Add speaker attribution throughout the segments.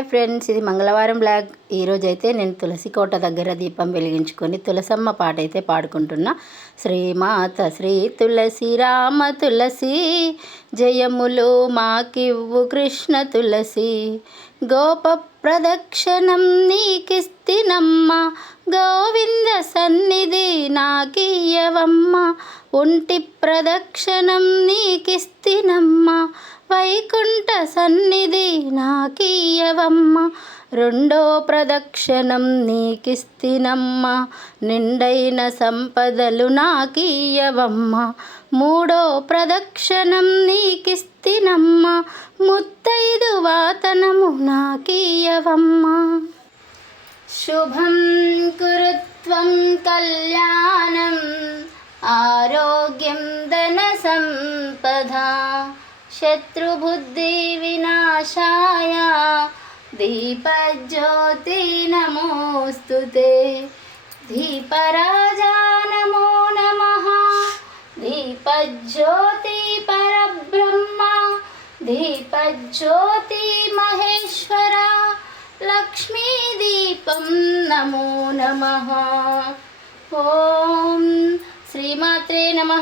Speaker 1: Hi friends ఇది మంగళవారం blog. ఈరోజు అయితే నేను తులసి కోట దగ్గర దీపం వెలిగించుకొని తులసమ్మ పాట అయితే పాడుకుంటున్నా. శ్రీమాత శ్రీ తులసి రామ తులసి జయములు మాకివ్వు కృష్ణ తులసి. గోప ప్రదక్షిణం నీకిస్తినమ్మ గోవింద సన్నిధి నాకియ్యవమ్మ. ఒంటి ప్రదక్షిణం నీకిస్తినమ్మ వైకుంఠ సన్నిధి నాకీయవమ్మ రెండో ప్రదక్షిణం నీకిస్తినమ్మ. నిండైన సంపదలు నాకీయవమ్మ మూడో ప్రదక్షిణం నీకిస్తినమ్మ. ముత్తైదు వాతనము నాకీయవమ్మ శుభం కురుత్వం కళ్యాణం. ఆరోగ్యం ధన సంపద. శత్రుబుద్ధి వినాశాయ దీపజ్యోతి నమోస్తుతే దీపరాజా నమో నమః. దీపజ్యోతి పరబ్రహ్మ. దీపజ్యోతి మహేశ్వర. లక్ష్మీదీపం నమో నమః. ఓం శ్రీమాత్రే నమ.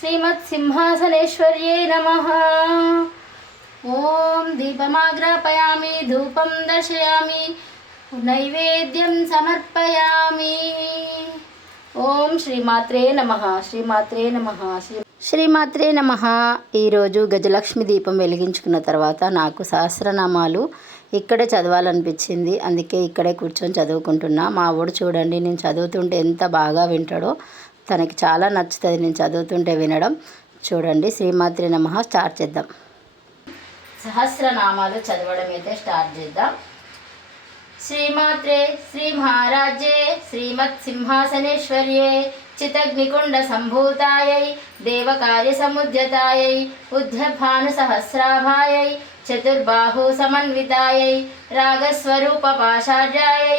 Speaker 1: శ్రీ మహారాజ్ఞే నమ శ్రీమత్సింహాసనేశ్వర్యే నమ ఓం దీపమాగ్రాపయామి ధూపం దర్శయామి నైవేద్యం సమర్పయామి ఓం శ్రీమాత్రే నమ శ్రీమాత్రే నమ శ్రీ శ్రీమాత్రే నమ ఈరోజు గజలక్ష్మి దీపం వెలిగించుకున్న తర్వాత నాకు సహస్రనామాలు ఇక్కడే చదవాలనిపించింది. అందుకే ఇక్కడే కూర్చొని చదువుకుంటున్నా. మా ఊడు చూడండి నేను చదువుతుంటే ఎంత బాగా వింటాడో తనకి చాలా నచ్చుతుంది నేను చదువుతుంటే వినడం. చూడండి శ్రీమాత్రి నమ. స్టార్ట్ చేద్దాం. సహస్రనామాలు చదవడం అయితే స్టార్ట్ చేద్దాం. శ్రీమాత్రే శ్రీ మహారాజ్యే శ్రీమత్ సింహాసనేశ్వర్యే చితగ్నికుండ సంభూతాయై దేవకార్య సముద్యతాయై ఉద్యభాను సహస్రాభాయై చతుర్బాహు సమన్వితాయై రాగస్వరూప పాషాఢ్యాయై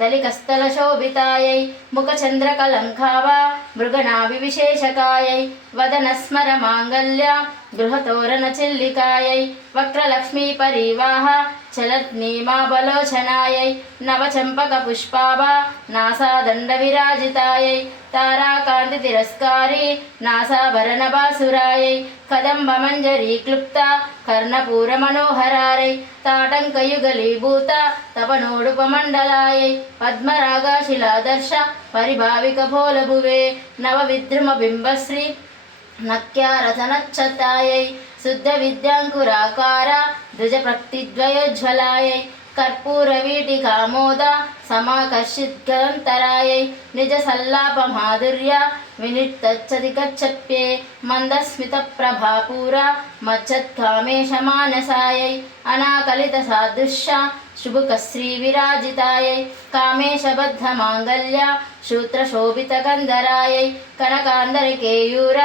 Speaker 1: పున్నాగ సౌగంధి కలత్కస్కచాయై కురువింద మనుష్యేణి కనత్కోటీరమండితాయై అష్టమీ చలత్నీమాబలోచనాయై నవచంపక పుష్పాభా నాసాదండ విరాజితాయై తారాకాంతి తిరస్కారి నాసాభరణ బాసురాయై కదంబ క్లుప్త కర్ణపూర మనోహరారై తాటంకయుగలీభూత తపనోడుపమండలాయై పద్మరాగాశిలాదర్శ పరిభావిక భోలభువే నవ విద్రుమ బింబశ్రీ నక్యారథనచ్చతాయై శుద్ధ విద్యాంకురాకార द्विजप्रक्तिद्वयोज्ज्वलायै कर्पूरवीटिकामोद समाकर्षिद्गन्तरायै निजसल्लापमाधुर्या विनिर्तच्छति गच्छप्ये मन्दस्मितप्रभापूरा मच्छत्कामेशमानसायै अनाकलितसादृश्या शुभुकश्रीविराजितायै कामेशबद्धमाङ्गल्या మానసాయై అనాకలిత శూత్రశోభిత గంధరాయై కనకాందరికేయూర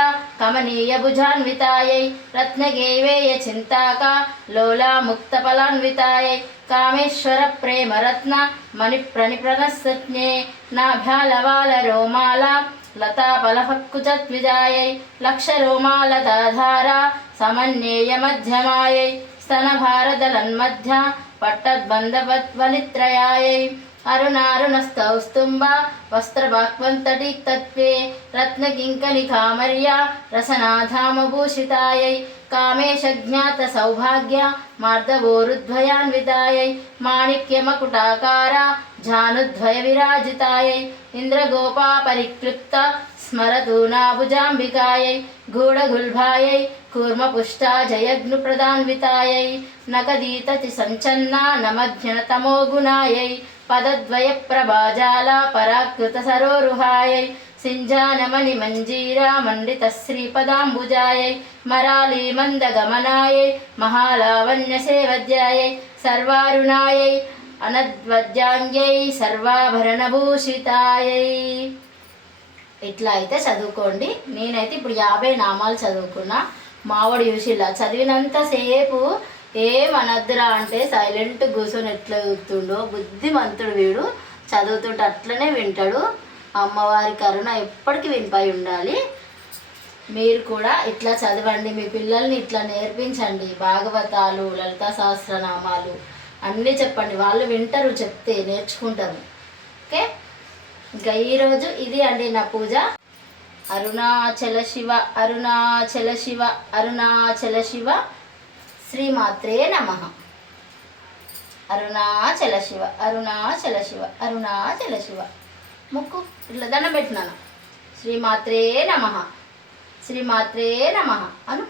Speaker 1: కమనీయ భుజాన్వితాయై రత్నగేవేయ చింతాక లోలా ముక్తఫలాన్వితాయై కామేశ్వర ప్రేమరత్న మణిప్రణిప్రణసజ్ఞే నాభ్యాలవాల రోమాల లతాఫలఫక్కుచద్విజాయై లక్షరోమాలతాధార సమన్యేయ మధ్యమాయై స్తనభారదలన్మధ్య పట్టద్బంధవద్వలిత్రయాయై అరుణారుణస్తౌస్తుంబ వస్త్రభాక్వంతటి తత్వే రత్నకింకణికామర్య రసనాధామభూషితాయై కామేశజ్ఞాత సౌభాగ్య మార్దవోరుద్వయాన్వితాయై మాణిక్యమకుటాకార జానుద్వయ విరాజితాయై ఇంద్రగోపా పరిక్లుప్త స్మరతూనాభుజాంబికాయై గూఢగుల్భాయై కూర్మపుష్టా జయగ్నుప్రదాన్వితాయై నకదీతతి సంచన్నా నమజ్ఞనతమో గుణాయై పదద్వయ ప్రభాజాల పరాకృత సరోరుహాయై సింజానమణి మంజీరా మండిత శ్రీపదాంబుజాయై మరాళీ మందగమనాయై మహాలావణ్య సేవద్యాయై సర్వారుణాయై అనద్వద్యాంగ్యై సర్వాభరణభూషితాయై ఇట్లా అయితే చదువుకోండి. నేనైతే ఇప్పుడు యాభై నామాలు చదువుకున్నా. మావాడు చూసిల్లా చదివినంత సేపు ఏం అనద్దురా అంటే సైలెంట్ కూర్చొని ఎట్లా చూస్తుండో బుద్ధిమంతుడు వీడు. చదువుతుంటే అట్లనే వింటాడు. అమ్మవారి కరుణ ఎప్పటికీ వినిపై ఉండాలి. మీరు కూడా ఇట్లా చదవండి మీ పిల్లల్ని ఇట్లా నేర్పించండి. భాగవతాలు లలితా సహస్రనామాలు అన్నీ చెప్పండి. వాళ్ళు వింటారు చెప్తే నేర్చుకుంటారు. ఓకే? ఇంకా ఈరోజు ఇది అండి నా పూజ. అరుణాచల శివ అరుణాచల శివ అరుణాచల శివ శ్రీమాత్రే నమ. అరుణాచల శివ అరుణాచల శివ అరుణాచల శివ. ముక్కు. ఇట్లా దండం పెట్టినాను శ్రీమాత్రే నమ. శ్రీమాత్రే నమ. అను